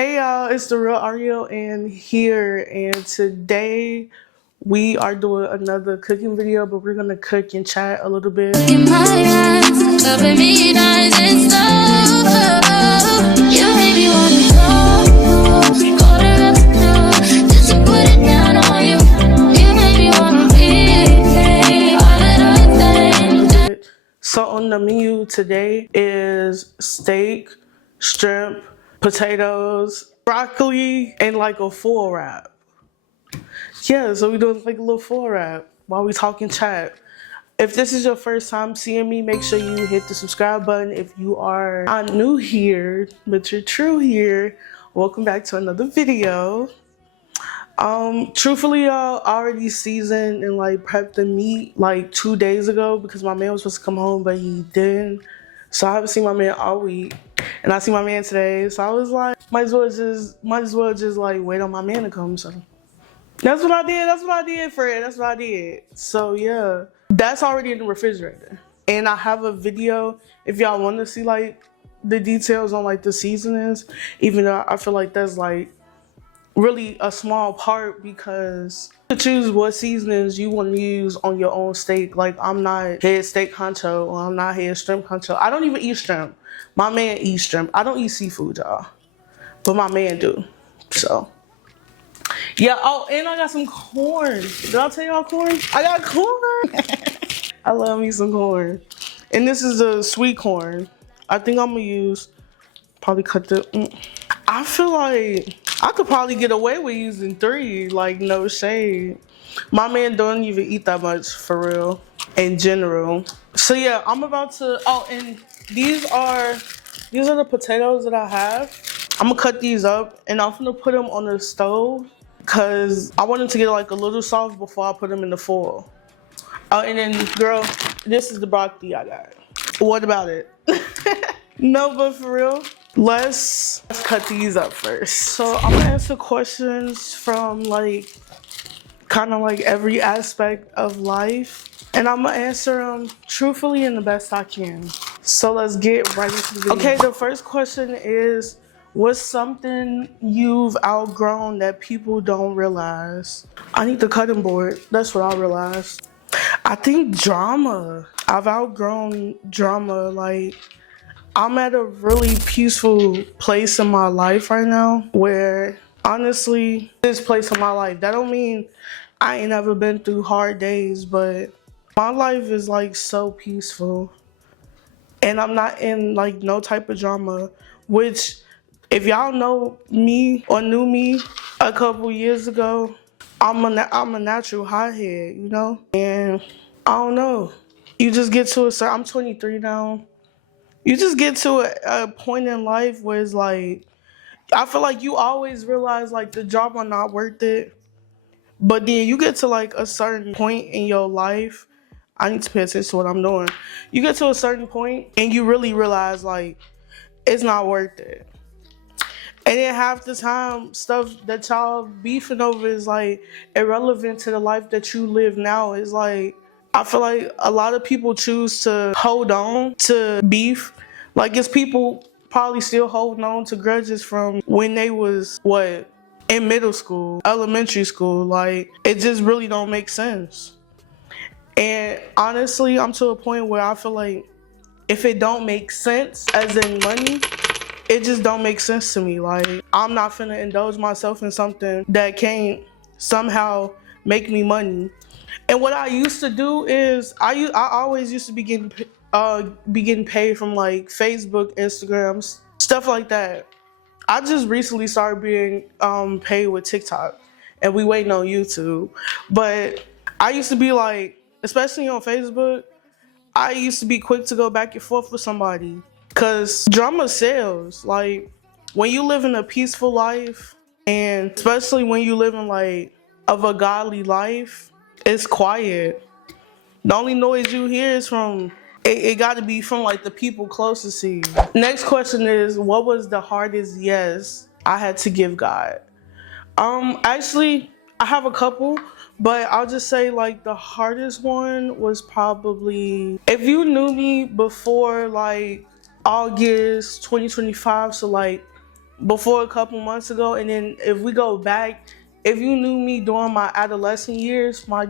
Hey y'all, it's the real Ariel and today we are doing another cooking video, but we're gonna cook and chat a little bit. In my eyes, loving me nice and slow. You made me wanna go, just to put it down on you. You made me wanna be all that I think. So on the menu today is steak, shrimp, potatoes, broccoli, and like a full wrap. Yeah, so we're doing like a little full wrap while we talking chat. If this is your first time seeing me, make sure you hit the subscribe button. If you are not new here, but you're true here, welcome back to another video. Truthfully, y'all, I already seasoned and like prepped the meat like 2 days ago because my man was supposed to come home, but he didn't. So I haven't seen my man all week, and I see my man today. So I was like, might as well just like wait on my man to come. So that's what I did. That's what I did, Fred. That's what I did. So yeah, that's already in the refrigerator, and I have a video if y'all want to see like the details on like the seasonings. Even though I feel like that's like really a small part because to choose what seasonings you want to use on your own steak. Like I'm not head steak honcho or I'm not head shrimp honcho. I don't even eat shrimp. My man eats shrimp. I don't eat seafood, y'all, but my man do. So yeah. Oh, and I got some corn. Did I tell y'all corn? I got corn. I love me some corn, and this is a sweet corn. I think I'm gonna use probably cut the. I feel like I could probably get away with using 3, like no shade. My man don't even eat that much for real, in general. So yeah, I'm about to, oh, and these are the potatoes that I have. I'm gonna cut these up and I'm gonna put them on the stove because I want them to get like a little soft before I put them in the foil. Oh, and then girl, this is the broccoli I got. What about it? No, but for real. Let's cut these up first. So I'm gonna answer questions from like kind of like every aspect of life, and I'm gonna answer them truthfully and the best I can. So let's get right into the video. Okay, the first question is, what's something you've outgrown that people don't realize? I need the cutting board. That's what I realized. I think drama. I've outgrown drama. Like, I'm at a really peaceful place in my life right now where honestly, this place in my life, that don't mean I ain't never been through hard days, but my life is like so peaceful and I'm not in like no type of drama, which if y'all know me or knew me a couple years ago, I'm a natural hothead, you know? And I don't know, you just get to a certain, I'm 23 now. You just get to a point in life where it's like, I feel like you always realize like the drama not worth it. But then you get to like a certain point in your life. I need to pay attention to what I'm doing. You get to a certain point and you really realize like it's not worth it. And then half the time, stuff that y'all beefing over is like irrelevant to the life that you live now. It's like, I feel like a lot of people choose to hold on to beef. Like it's people probably still holding on to grudges from when they was, what, in middle school, elementary school. Like it just really don't make sense. And honestly, I'm to a point where I feel like if it don't make sense, as in money, it just don't make sense to me. Like I'm not finna indulge myself in something that can't somehow make me money. And what I used to do is I always used to be getting paid from like Facebook, Instagram, stuff like that. I just recently started being paid with TikTok, and we waiting on YouTube. But I used to be like, especially on Facebook, I used to be quick to go back and forth with somebody because drama sells. Like when you live in a peaceful life, and especially when you live in like of a godly life, it's quiet. The only noise you hear is from, it got to be from like the people closest to you. Next question is, what was the hardest yes I had to give God? Actually, I have a couple, but I'll just say like the hardest one was probably, if you knew me before like August 2025, so like before a couple months ago. And then if we go back, if you knew me during my adolescent years, my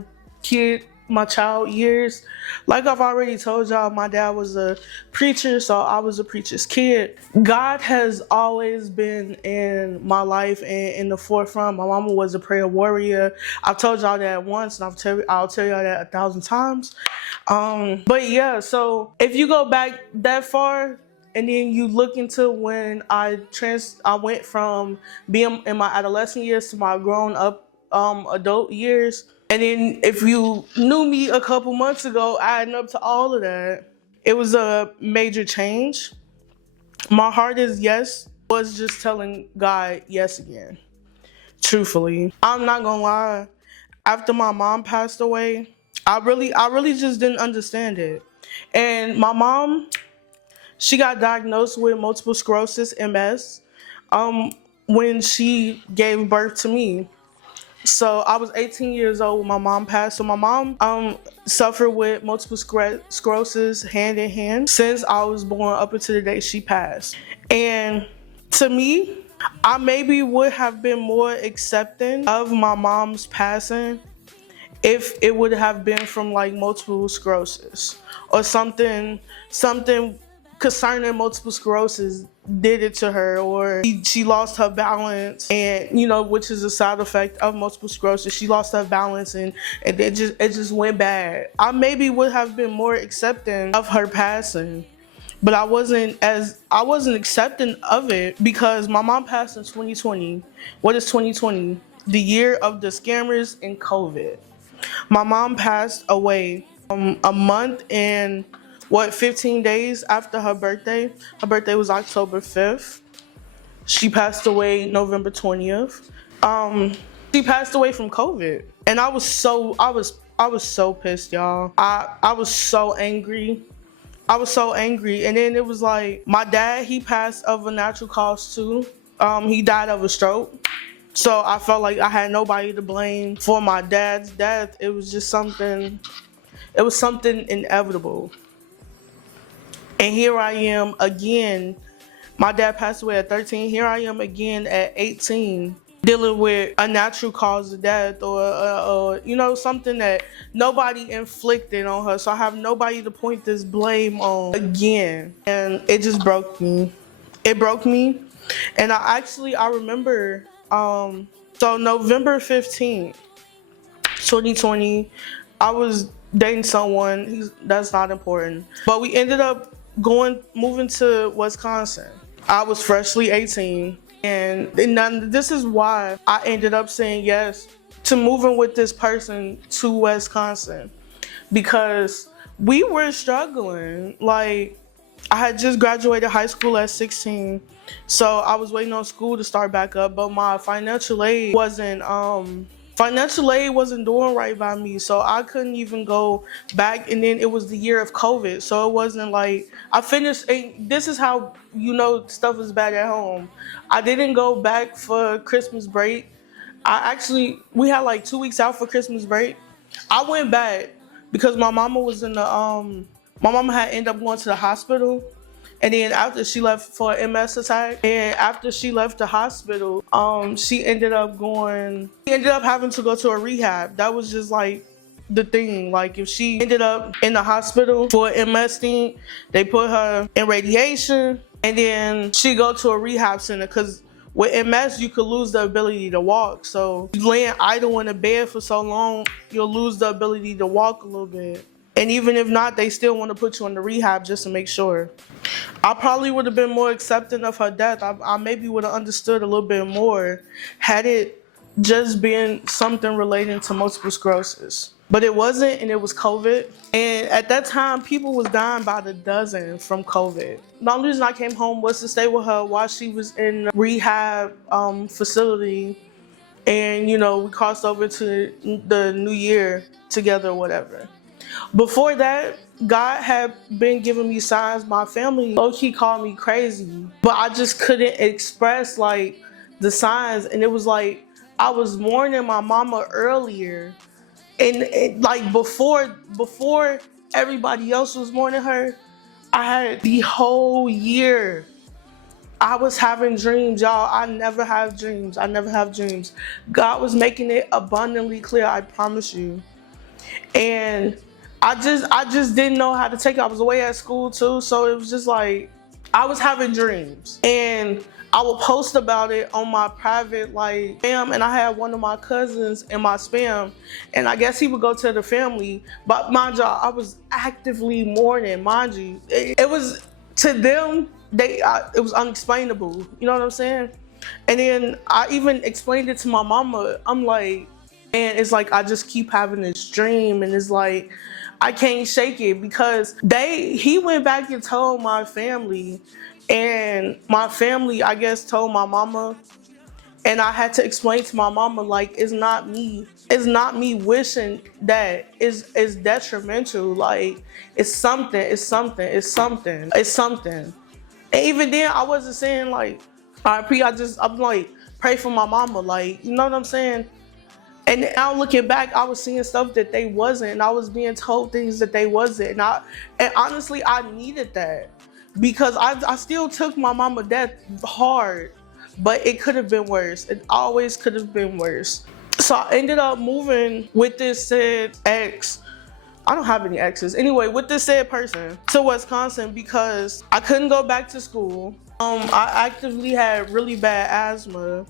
child years, like I've already told y'all, my dad was a preacher, so I was a preacher's kid. God has always been in my life and in the forefront. My mama was a prayer warrior. I've told y'all that once, and I'll tell y'all that 1,000 times. But yeah, so if you go back that far, and then you look into when I went from being in my adolescent years to my grown up adult years. And then if you knew me a couple months ago, adding up to all of that, it was a major change. My heart is yes, was just telling God yes again. Truthfully, I'm not gonna lie. After my mom passed away, I really just didn't understand it. And my mom, she got diagnosed with multiple sclerosis, MS, when she gave birth to me. So I was 18 years old when my mom passed. So my mom suffered with multiple sclerosis hand in hand since I was born up until the day she passed. And to me, I maybe would have been more accepting of my mom's passing if it would have been from like multiple sclerosis or something concerning multiple sclerosis did it to her, or she lost her balance, and which is a side effect of multiple sclerosis. She lost her balance and it just went bad. I maybe would have been more accepting of her passing, but I wasn't accepting of it because my mom passed in 2020. What is 2020? The year of the scammers and COVID. My mom passed away a month and 15 days after her birthday. Her birthday was October 5th. She passed away November 20th. She passed away from COVID. And I was so pissed, y'all. I was so angry. I was so angry. And then it was like my dad, he passed of a natural cause too. He died of a stroke. So I felt like I had nobody to blame for my dad's death. It was something inevitable. And here I am again. My dad passed away at 13. Here I am again at 18, dealing with a natural cause of death or something that nobody inflicted on her. So I have nobody to point this blame on again. And it just broke me. It broke me. And I remember, so November 15th, 2020, I was dating someone. That's not important. But we ended up moving to Wisconsin. I was freshly 18. And this is why I ended up saying yes to moving with this person to Wisconsin. Because we were struggling. Like, I had just graduated high school at 16. So I was waiting on school to start back up, but my financial aid wasn't doing right by me, so I couldn't even go back. And then it was the year of COVID, so it wasn't like I finished. This is how stuff is bad at home. I didn't go back for Christmas break. We had like 2 weeks out for Christmas break. I went back because my mama was in the my mama had ended up going to the hospital. And then after she left for an MS attack, and after she left the hospital, she ended up having to go to a rehab. That was just like the thing. Like, if she ended up in the hospital for an MS thing, they put her in radiation, and then she go to a rehab center, because with MS, you could lose the ability to walk. So laying idle in a bed for so long, you'll lose the ability to walk a little bit. And even if not, they still want to put you in the rehab just to make sure. I probably would have been more accepting of her death. I maybe would have understood a little bit more had it just been something relating to multiple sclerosis. But it wasn't, and it was COVID. And at that time, people was dying by the dozen from COVID. The only reason I came home was to stay with her while she was in the rehab facility. And, we crossed over to the new year together or whatever. Before that, God had been giving me signs. My family low-key called me crazy, but I just couldn't express like the signs. And it was like I was mourning my mama earlier, and like before everybody else was mourning her, I had the whole year I was having dreams, y'all. I never have dreams. I never have dreams. God was making it abundantly clear, I promise you. And I just didn't know how to take it. I was away at school too, so it was just like I was having dreams. And I would post about it on my private like spam, and I had one of my cousins in my spam, and I guess he would go to the family. But mind you, I was actively mourning, mind you. It was to them, it was unexplainable. You know what I'm saying? And then I even explained it to my mama. I'm like, and it's like I just keep having this dream, and it's like I can't shake it because he went back and told my family, and my family I guess told my mama, and I had to explain to my mama like it's not me wishing that. It's detrimental. Like it's something. And even then I wasn't saying like RP. I'm like pray for my mama, like you know what I'm saying. And now looking back, I was seeing stuff that they wasn't, and I was being told things that they wasn't. And honestly, I needed that because I still took my mama death hard, but it could have been worse. It always could have been worse. So I ended up moving with this said ex. I don't have any exes. Anyway, with this said person to Wisconsin because I couldn't go back to school. I actively had really bad asthma.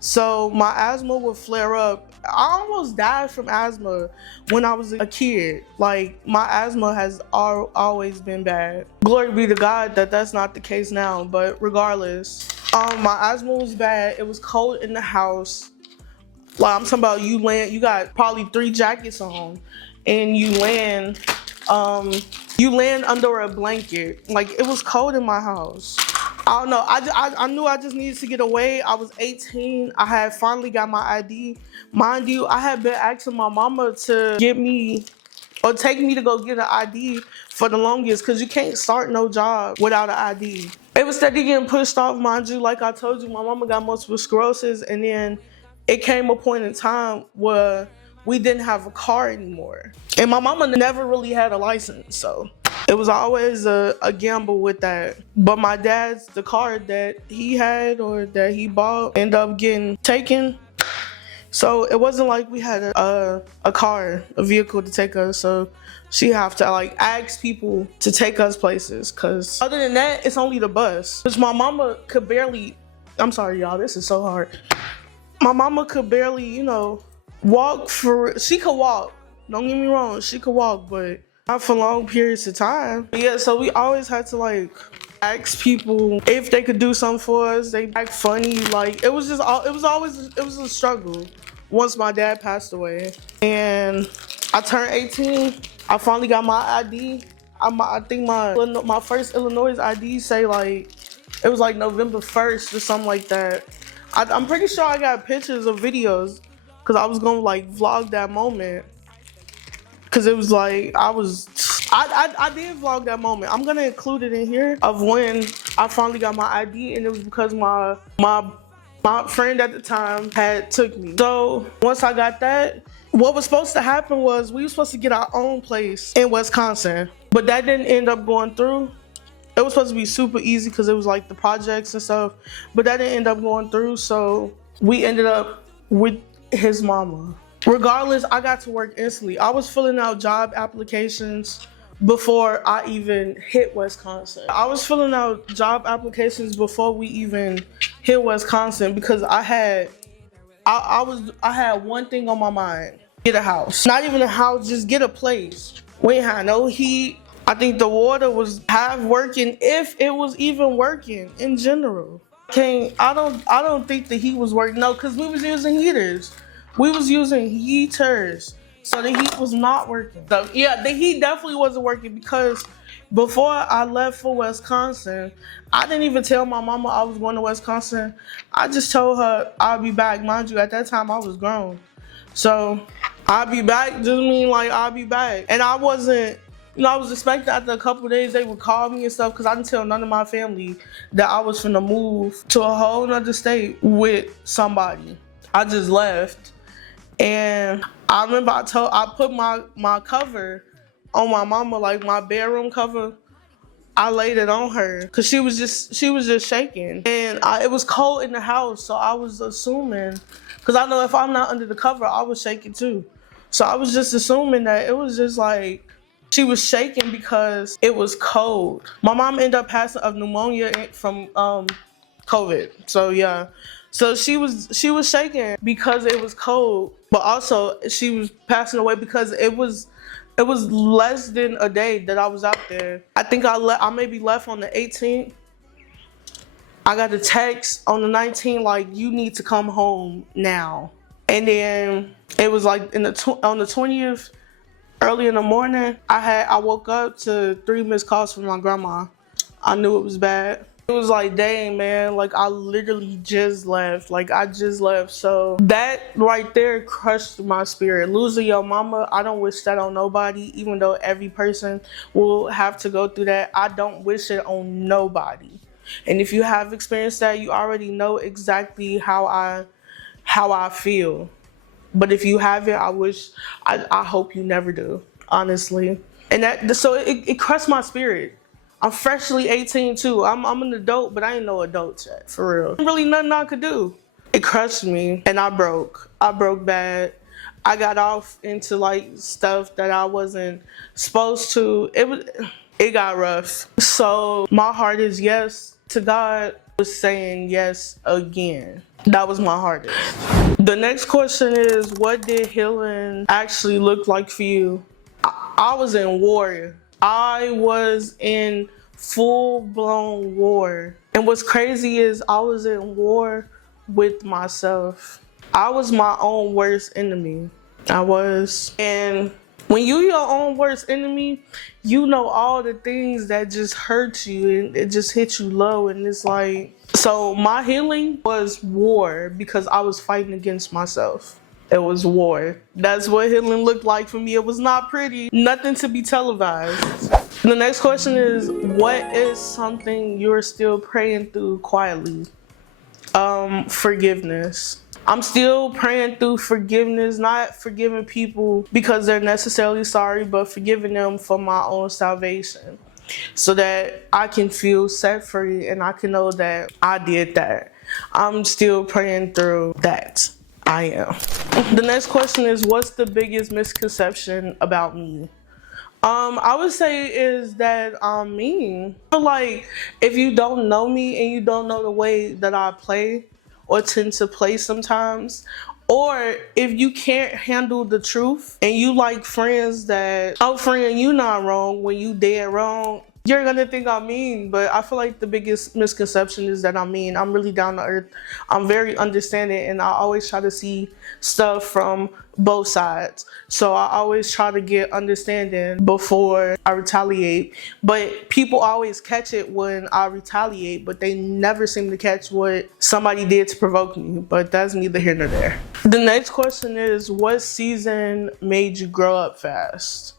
So my asthma would flare up. I almost died from asthma when I was a kid. Like my asthma has always been bad. Glory be to God that that's not the case now. But regardless, my asthma was bad. It was cold in the house. Like I'm talking about you got probably 3 jackets on, and you land under a blanket. Like it was cold in my house. I don't know. I knew I just needed to get away. I was 18. I had finally got my ID. Mind you, I had been asking my mama to get me or take me to go get an ID for the longest because you can't start no job without an ID. It was steady getting pushed off, mind you. Like I told you, my mama got multiple sclerosis, and then it came a point in time where we didn't have a car anymore. And my mama never really had a license, so it was always a gamble with that. But my the car that he had or that he bought ended up getting taken. So it wasn't like we had a vehicle to take us. So she have to like ask people to take us places. Cause other than that, it's only the bus. Cause my mama could barely, I'm sorry y'all, this is so hard. My mama could barely, walk she could walk. Don't get me wrong, she could walk, but not for long periods of time. Yeah, so we always had to like ask people if they could do something for us. They act funny. Like it was a struggle once my dad passed away. And I turned 18. I finally got my ID. I think my first Illinois ID say like, it was like November 1st or something like that. I'm pretty sure I got pictures or videos because I was gonna like vlog that moment. Cause it was like I did vlog that moment. I'm gonna include it in here of when I finally got my ID, and it was because my friend at the time had took me. So once I got that, what was supposed to happen was we were supposed to get our own place in Wisconsin, but that didn't end up going through. It was supposed to be super easy because it was like the projects and stuff, but that didn't end up going through. So we ended up with his mama. Regardless, I got to work instantly. I was filling out job applications before I even hit Wisconsin. I was filling out job applications before we even hit Wisconsin because I had one thing on my mind: get a house. Not even a house, just get a place. We ain't had no heat. I think the water was half working, if it was even working in general. I don't think the heat was working. No, because we was using heaters. We was using heaters, so the heat was not working. So yeah, the heat definitely wasn't working because before I left for Wisconsin, I didn't even tell my mama I was going to Wisconsin. I just told her I'll be back. Mind you, at that time I was grown. So I'll be back just mean like I'll be back. And I wasn't, I was expecting after a couple of days they would call me and stuff because I didn't tell none of my family that I was finna move to a whole nother state with somebody. I just left. And I remember I put my cover on my mama, like my bedroom cover, I laid it on her because she was just shaking, and it was cold in the house, so I was assuming, because I know if I'm not under the cover, I was shaking too. So I was just assuming that it was just like she was shaking because it was cold. My mom ended up passing of pneumonia from COVID. So yeah. So she was shaking because it was cold, but also she was passing away because it was less than a day that I was out there. I think I maybe left on the 18th. I got a text on the 19th like, you need to come home now. And then it was like on the 20th, early in the morning, I woke up to 3 missed calls from my grandma. I knew it was bad. It was like, dang, man, like I literally just left. Like I just left. So that right there crushed my spirit. Losing your mama, I don't wish that on nobody, even though every person will have to go through that. I don't wish it on nobody. And if you have experienced that, you already know exactly how I feel. But if you haven't, I hope you never do, honestly. And so it crushed my spirit. I'm freshly 18 too. I'm an adult, but I ain't no adult yet, for real. Really nothing I could do. It crushed me, and I broke bad. I got off into like stuff that I wasn't supposed to. It got rough. So my heart is yes to God. Was saying yes again. That was my hardest. The next question is, what did healing actually look like for you? I was in war. I was in full-blown war. And what's crazy is I was in war with myself. I was my own worst enemy. I was. And when you your own worst enemy, you know all the things that just hurt you and it just hit you low, and it's like, so my healing was war because I was fighting against myself. It was war. That's what healing looked like for me. It was not pretty. Nothing to be televised. The next question is, what is something you're still praying through quietly? Forgiveness. I'm still praying through forgiveness, not forgiving people because they're necessarily sorry, but forgiving them for my own salvation so that I can feel set free and I can know that I did that. I'm still praying through that. I am. The next question is, what's the biggest misconception about me? I would say is that I'm mean. I feel like if you don't know me and you don't know the way that I play or tend to play sometimes, or if you can't handle the truth and you like friends that, oh friend, you not wrong when you dead wrong, you're gonna think I'm mean. But I feel like the biggest misconception is that I'm mean. I'm really down to earth. I'm very understanding, and I always try to see stuff from both sides. So I always try to get understanding before I retaliate. But people always catch it when I retaliate, but they never seem to catch what somebody did to provoke me. But that's neither here nor there. The next question is, what season made you grow up fast?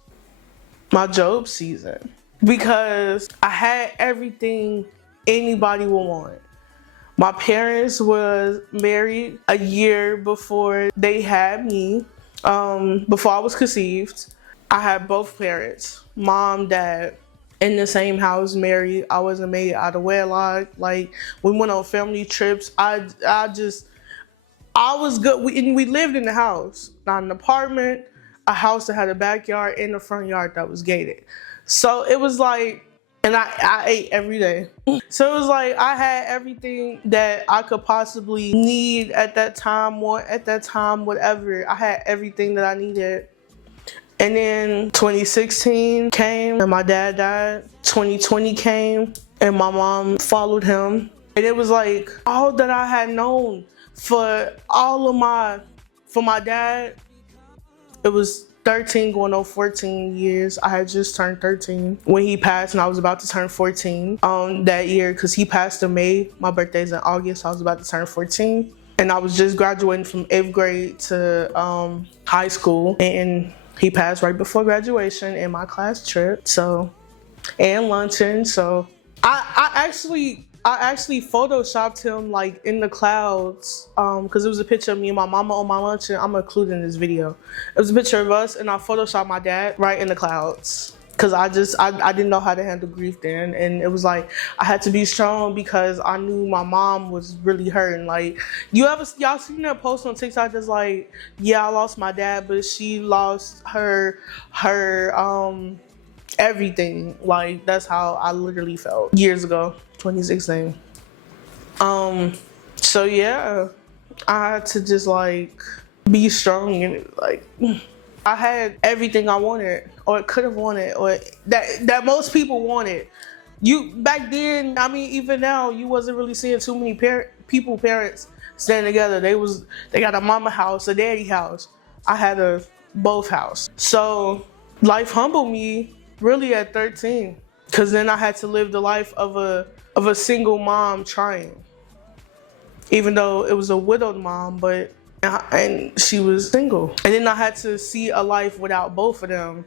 My Job season. Because I had everything anybody would want. My parents was married a year before they had me, before I was conceived. I had both parents, mom, dad, in the same house, married. I wasn't made out of wedlock. Like, we went on family trips. I was good. We lived in the house, not an apartment, a house that had a backyard and a front yard that was gated. So it was like, and I ate every day. So it was like I had everything that I could possibly need at that time, want at that time, whatever. I had everything that I needed. And then 2016 came and my dad died. 2020 came and my mom followed him. And it was like all that I had known for my dad, it was 13 going on 14 years. I had just turned 13 when he passed, and I was about to turn 14 that year because he passed in May. My birthday's in August, so I was about to turn 14. And I was just graduating from 8th grade to high school, and he passed right before graduation in my class trip, so, and luncheon. So I actually photoshopped him like in the clouds because it was a picture of me and my mama on my luncheon. I'm gonna include in this video. It was a picture of us, and I photoshopped my dad right in the clouds. Cause I didn't know how to handle grief then, and it was like I had to be strong because I knew my mom was really hurting. Like, y'all seen that post on TikTok that's like, yeah, I lost my dad, but she lost her everything. Like, that's how I literally felt years ago, 2016. So yeah, I had to just like be strong, and like I had everything I wanted or could have wanted, or that most people wanted. You back then, I mean, even now, you wasn't really seeing too many parents staying together. They got a mama house, a daddy house. I had a both house. So life humbled me really at 13, because then I had to live the life of a single mom trying, even though it was a widowed mom, and she was single. And then I had to see a life without both of them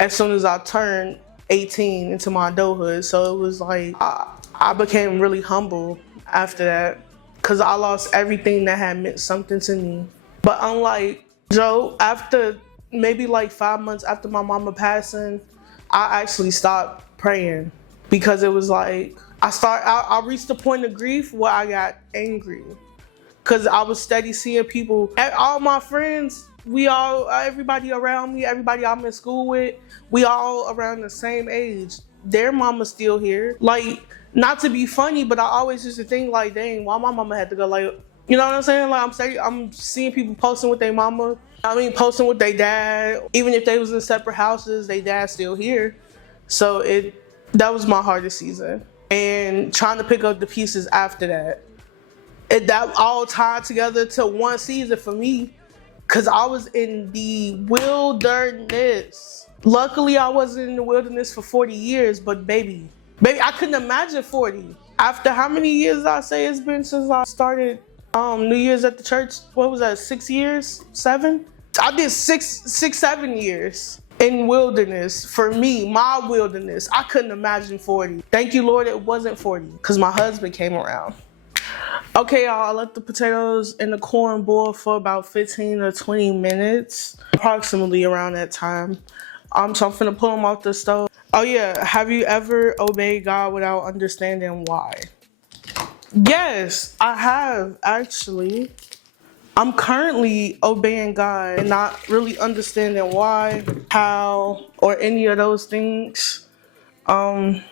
as soon as I turned 18 into my adulthood. So it was like, I became really humble after that, because I lost everything that had meant something to me. But unlike Joe, after maybe like 5 months after my mama passing, I actually stopped praying, because it was like, I reached the point of grief where I got angry, because I was steady seeing people, all my friends, everybody around me, everybody I'm in school with, we all around the same age. Their mama's still here. Like, not to be funny, but I always used to think like, dang, why my mama had to go? Like, you know what I'm saying? Like, I'm seeing people posting with their mama. I mean, posting with their dad. Even if they was in separate houses, their dad's still here. So that was my hardest season. And trying to pick up the pieces after that. That all tied together to one season for me, because I was in the wilderness. Luckily, I wasn't in the wilderness for 40 years, but baby, I couldn't imagine 40. After how many years I say it's been since I started New Year's at the church? What was that, 6 years? 7? I did 7 years in wilderness. For me, my wilderness, I couldn't imagine 40. Thank you, Lord, it wasn't 40, because my husband came around. Okay, y'all, I let the potatoes and the corn boil for about 15 or 20 minutes, approximately around that time. So I'm finna pull them off the stove. Oh yeah, have you ever obeyed God without understanding why? Yes, I have, actually. I'm currently obeying God and not really understanding why, how, or any of those things. I'm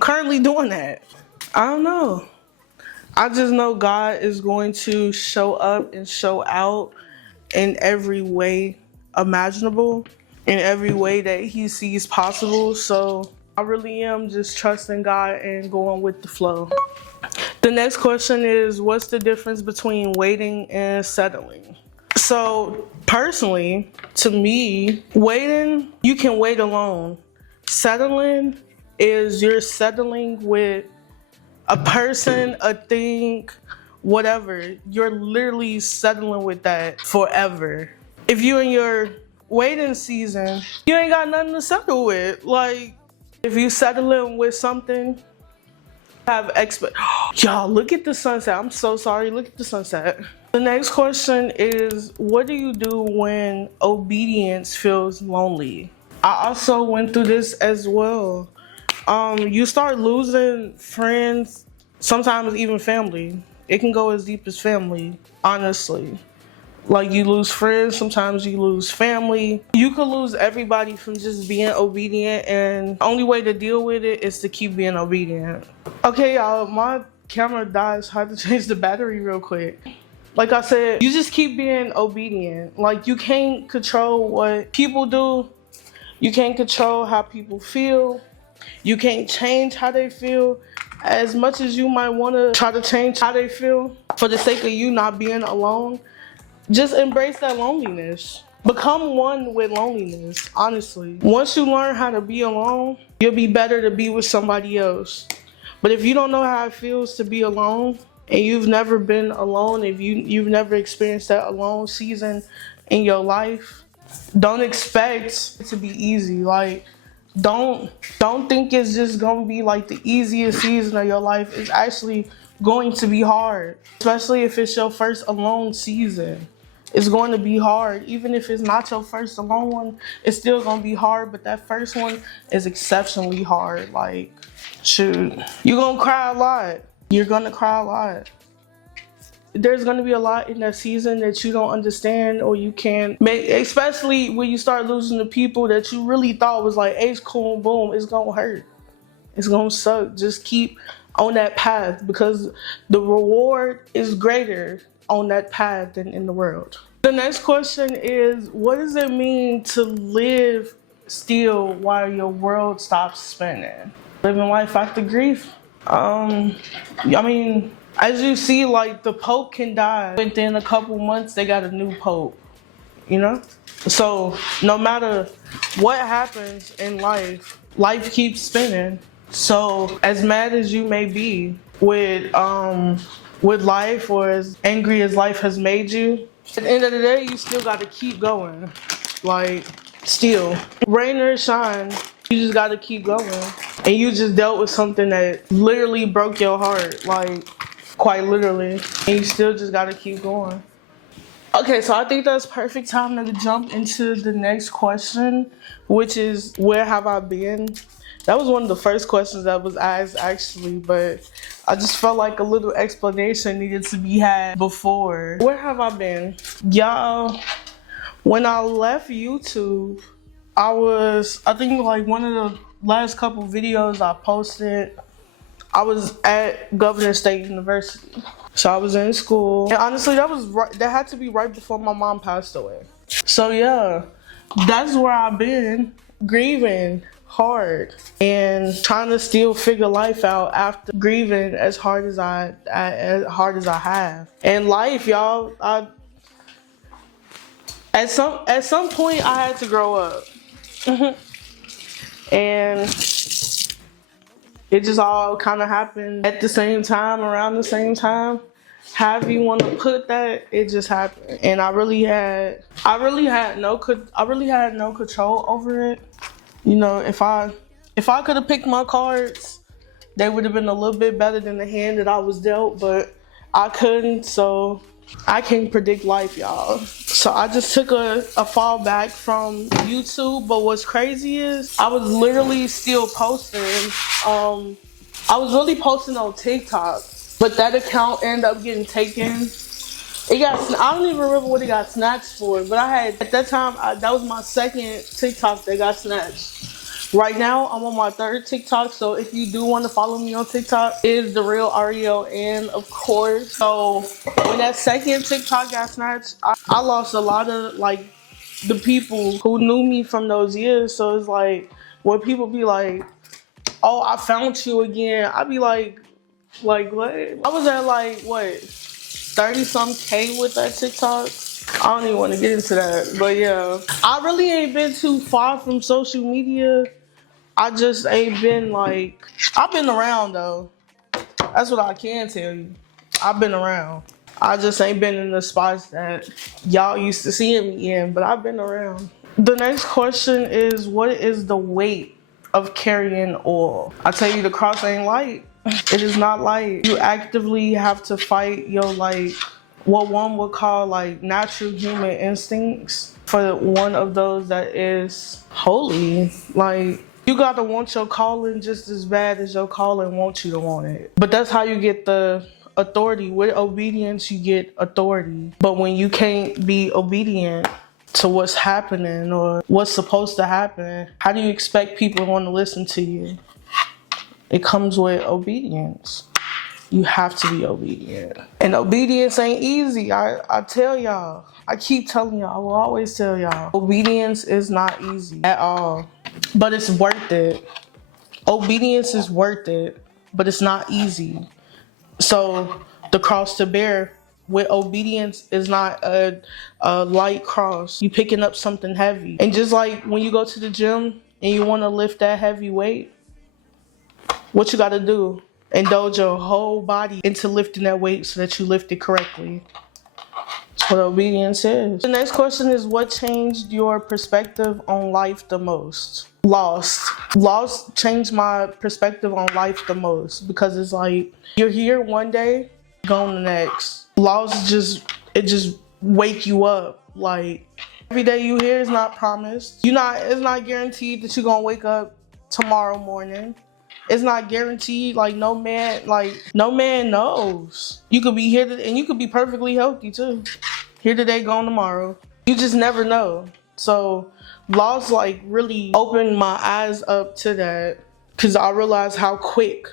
currently doing that. I don't know. I just know God is going to show up and show out in every way imaginable, in every way that he sees possible. So I really am just trusting God and going with the flow. The next question is, what's the difference between waiting and settling? So personally, to me, waiting, you can wait alone. Settling is you're settling with a person, a thing, whatever. You're literally settling with that forever. If you're in your waiting season, you ain't got nothing to settle with. Like, if you settling with something, have y'all, look at the sunset. I'm so sorry. Look at the sunset. The next question is, what do you do when obedience feels lonely? I also went through this as well. You start losing friends, sometimes even family. It can go as deep as family, honestly. Like, you lose friends, sometimes you lose family. You could lose everybody from just being obedient, and the only way to deal with it is to keep being obedient. Okay, y'all, my camera died, so I had to change the battery real quick. Like I said, you just keep being obedient. Like, you can't control what people do. You can't control how people feel. You can't change how they feel. As much as you might want to try to change how they feel for the sake of you not being alone, just embrace that loneliness. Become one with loneliness, honestly. Once you learn how to be alone, you'll be better to be with somebody else. But if you don't know how it feels to be alone, and you've never been alone, if you've never experienced that alone season in your life, don't expect it to be easy. Like, don't think it's just gonna be like the easiest season of your life. It's actually going to be hard, especially if it's your first alone season. It's going to be hard. Even if it's not your first alone one, it's still going to be hard. But that first one is exceptionally hard. Like, shoot. You're going to cry a lot. You're going to cry a lot. There's going to be a lot in that season that you don't understand or you can't make, especially when you start losing the people that you really thought was like, hey, cool, boom, it's going to hurt. It's going to suck. Just keep on that path because the reward is greater on that path than in the world. The next question is, what does it mean to live still while your world stops spinning? Living life after grief. I mean, as you see, like the Pope can die within a couple months. They got a new Pope, you know. So no matter what happens in life, life keeps spinning. So as mad as you may be with life, or as angry as life has made you, at the end of the day, you still got to keep going. Like, still, rain or shine, you just got to keep going. And you just dealt with something that literally broke your heart, like quite literally, and you still just got to keep going. Okay, so I think that's perfect time to jump into the next question, which is, where have I been? That was one of the first questions that was asked, actually, but I just felt like a little explanation needed to be had before. Where have I been? Y'all, when I left YouTube, I think like one of the last couple videos I posted, I was at Governor State University. So I was in school. And honestly, that had to be right before my mom passed away. So yeah, that's where I've been, grieving hard and trying to still figure life out after grieving as hard as I have. And life, y'all, at some point I had to grow up. And it just all kind of happened at the same time, around the same time. However you want to put that, it just happened. And I really had no control over it. You know, if I could have picked my cards, they would have been a little bit better than the hand that I was dealt, but I couldn't, so I can't predict life, y'all. So I just took a fall back from YouTube, but what's crazy is I was literally still posting. I was really posting on TikTok, but that account ended up getting taken. I don't even remember what it got snatched for, but at that time, that was my second TikTok that got snatched. Right now, I'm on my third TikTok, so if you do want to follow me on TikTok, it is The Real Ariel, and of course. So when that second TikTok got snatched, I lost a lot of, like, the people who knew me from those years. So it's like, when people be like, oh, I found you again, I'd be like, what? I was at like, what, 30-some K with that TikTok. I don't even want to get into that, but yeah. I really ain't been too far from social media. I just ain't been like, I've been around though. That's what I can tell you. I've been around. I just ain't been in the spots that y'all used to seeing me in, but I've been around. The next question is, what is the weight of carrying oil? I tell you, the cross ain't light. It is not light. You actively have to fight your, like, what one would call like natural human instincts for one of those that is holy. Like, you gotta want your calling just as bad as your calling wants you to want it. But that's how you get the authority. With obedience, you get authority. But when you can't be obedient to what's happening or what's supposed to happen, how do you expect people to want to listen to you? It comes with obedience. You have to be obedient. And obedience ain't easy. I tell y'all. I keep telling y'all. I will always tell y'all. Obedience is not easy at all. But it's worth it. Obedience is worth it. But it's not easy. So the cross to bear with obedience is not a light cross. You picking up something heavy. And just like when you go to the gym and you want to lift that heavy weight, what you got to do? Indulge your whole body into lifting that weight so that you lift it correctly. That's what obedience is. The next question is, what changed your perspective on life the most? Lost. Lost changed my perspective on life the most because it's like, you're here one day, gone the next. Lost just wake you up. Like, every day you here is not promised. It's not guaranteed that you're gonna wake up tomorrow morning. It's not guaranteed. Like, no man knows. You could be here and you could be perfectly healthy too. Here today, gone tomorrow. You just never know. So loss like really opened my eyes up to that, because I realized how quick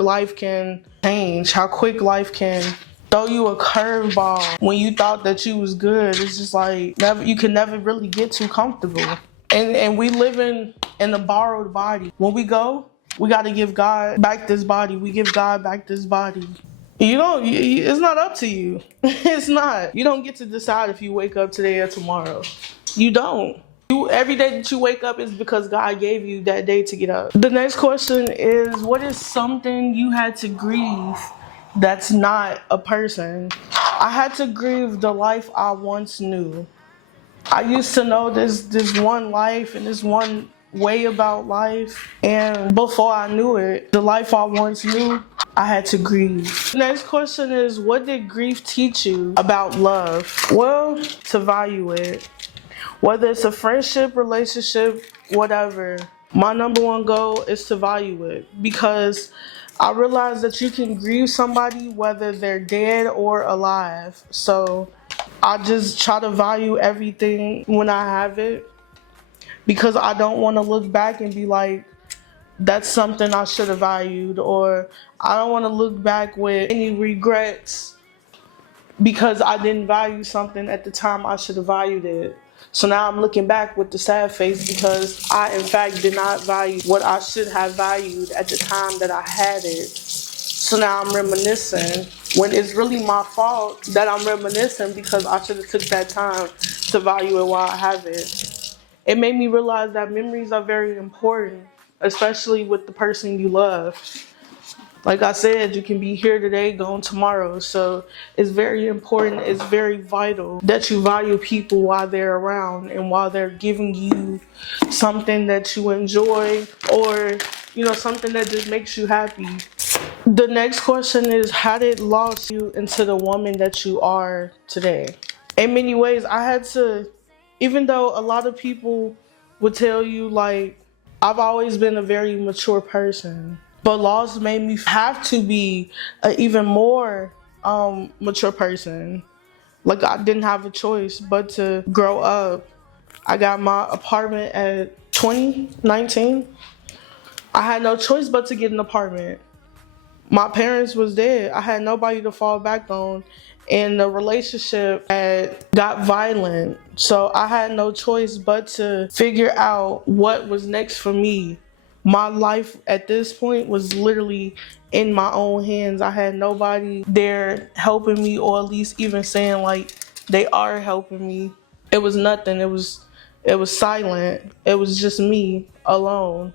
life can change, how quick life can throw you a curveball when you thought that you was good. It's just like you can never really get too comfortable. And we live in a borrowed body. When we go, we got to give God back this body. We give God back this body. It's not up to you. It's not. You don't get to decide if you wake up today or tomorrow. You don't. Every day that you wake up is because God gave you that day to get up. The next question is, what is something you had to grieve that's not a person? I had to grieve the life I once knew. I used to know this one life and this one way about life, and before I knew it, the life I once knew, I had to grieve. The next question is, what did grief teach you about love? Well, to value it. Whether it's a friendship, relationship, whatever, my number one goal is to value it, because I realized that you can grieve somebody whether they're dead or alive. So I just try to value everything when I have it, because I don't want to look back and be like, that's something I should have valued, or I don't want to look back with any regrets because I didn't value something at the time I should have valued it. So now I'm looking back with the sad face because I, in fact, did not value what I should have valued at the time that I had it. So now I'm reminiscing when it's really my fault that I'm reminiscing, because I should have took that time to value it while I have it. It made me realize that memories are very important, especially with the person you love. Like I said, you can be here today, gone tomorrow. So it's very important, it's very vital that you value people while they're around and while they're giving you something that you enjoy, or, something that just makes you happy. The next question is, how did loss you into the woman that you are today? In many ways, I had to, even though a lot of people would tell you, like, I've always been a very mature person, but loss made me have to be an even more mature person. Like, I didn't have a choice but to grow up. I got my apartment at 19. I had no choice but to get an apartment. My parents was dead. I had nobody to fall back on, and the relationship had got violent. So I had no choice but to figure out what was next for me. My life at this point was literally in my own hands. I had nobody there helping me, or at least even saying like they are helping me. It was nothing. It was silent. It was just me alone.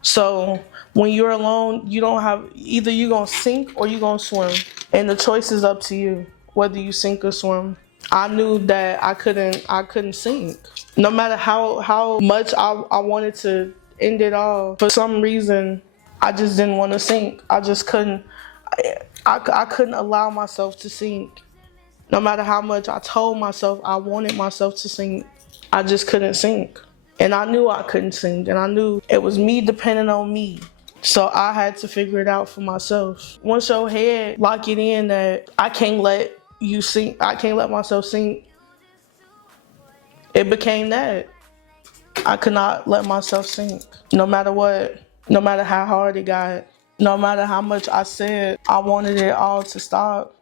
So when you're alone, you don't have, either you're gonna sink or you're gonna swim. And the choice is up to you, whether you sink or swim. I knew that I couldn't sink. No matter how much I wanted to end it all, for some reason, I just didn't want to sink. I just couldn't, I couldn't allow myself to sink. No matter how much I told myself I wanted myself to sink, I just couldn't sink. And I knew I couldn't sink, and I knew it was me depending on me. So I had to figure it out for myself. Once your head lock it in that I can't let you sink, I can't let myself sink, it became that. I could not let myself sink. No matter what, no matter how hard it got, no matter how much I said I wanted it all to stop,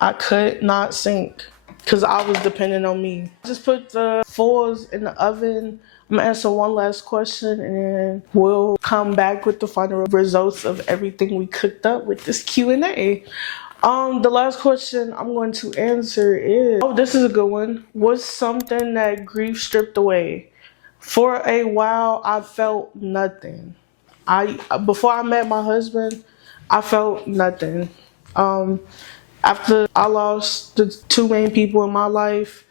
I could not sink, because I was dependent on me. Just put the fours in the oven. I'm gonna answer one last question, and then we'll come back with the final results of everything we cooked up with this Q&A. The last question I'm going to answer is, this is a good one. What's something that grief stripped away? For a while, I felt nothing. Before I met my husband, I felt nothing. After I lost the two main people in my life,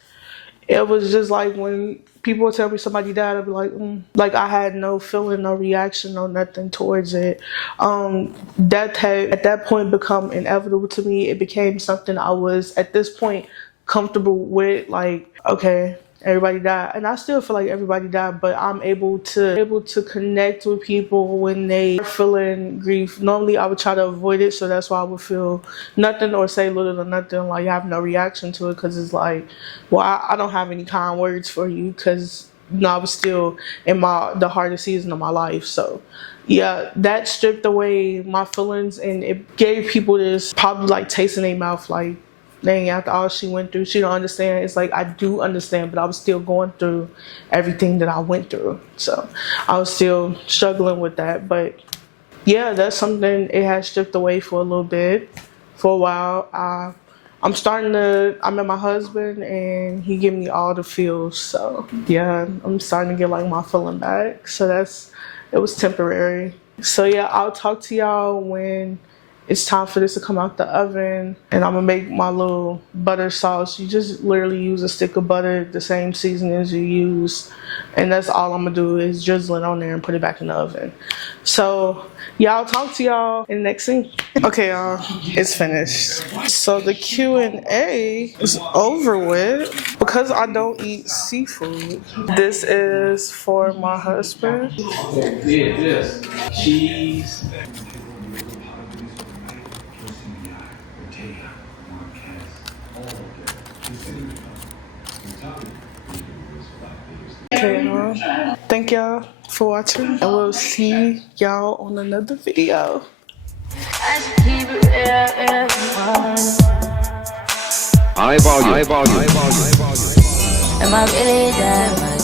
it was just like when people would tell me somebody died, I'd be like, Like, I had no feeling, no reaction, no nothing towards it. Death had at that point become inevitable to me. It became something I was, at this point, comfortable with, like, okay, everybody died, and I still feel like everybody died, but I'm able to connect with people when they are feeling grief. Normally I would try to avoid it, so that's why I would feel nothing or say little or nothing, like have no reaction to it, because it's like, well, I don't have any kind words for you, because I was still in the hardest season of my life. So yeah, that stripped away my feelings, and it gave people this probably like taste in their mouth, like, dang, after all she went through, she don't understand. It's like, I do understand, but I was still going through everything that I went through. So I was still struggling with that. But yeah, that's something it has stripped away for a little bit, for a while. I met my husband, and he gave me all the feels. So yeah, I'm starting to get like my feeling back. So it was temporary. So yeah, I'll talk to y'all when it's time for this to come out the oven, and I'm gonna make my little butter sauce. You just literally use a stick of butter, the same seasonings you use, and that's all I'm gonna do is drizzle it on there and put it back in the oven. So yeah, I'll talk to y'all in the next scene. Okay, y'all, it's finished. So the Q&A is over with. Because I don't eat seafood, this is for my husband. Cheese. Okay, y'all. Thank y'all for watching, and we'll see y'all on another video. High volume. Am I really that?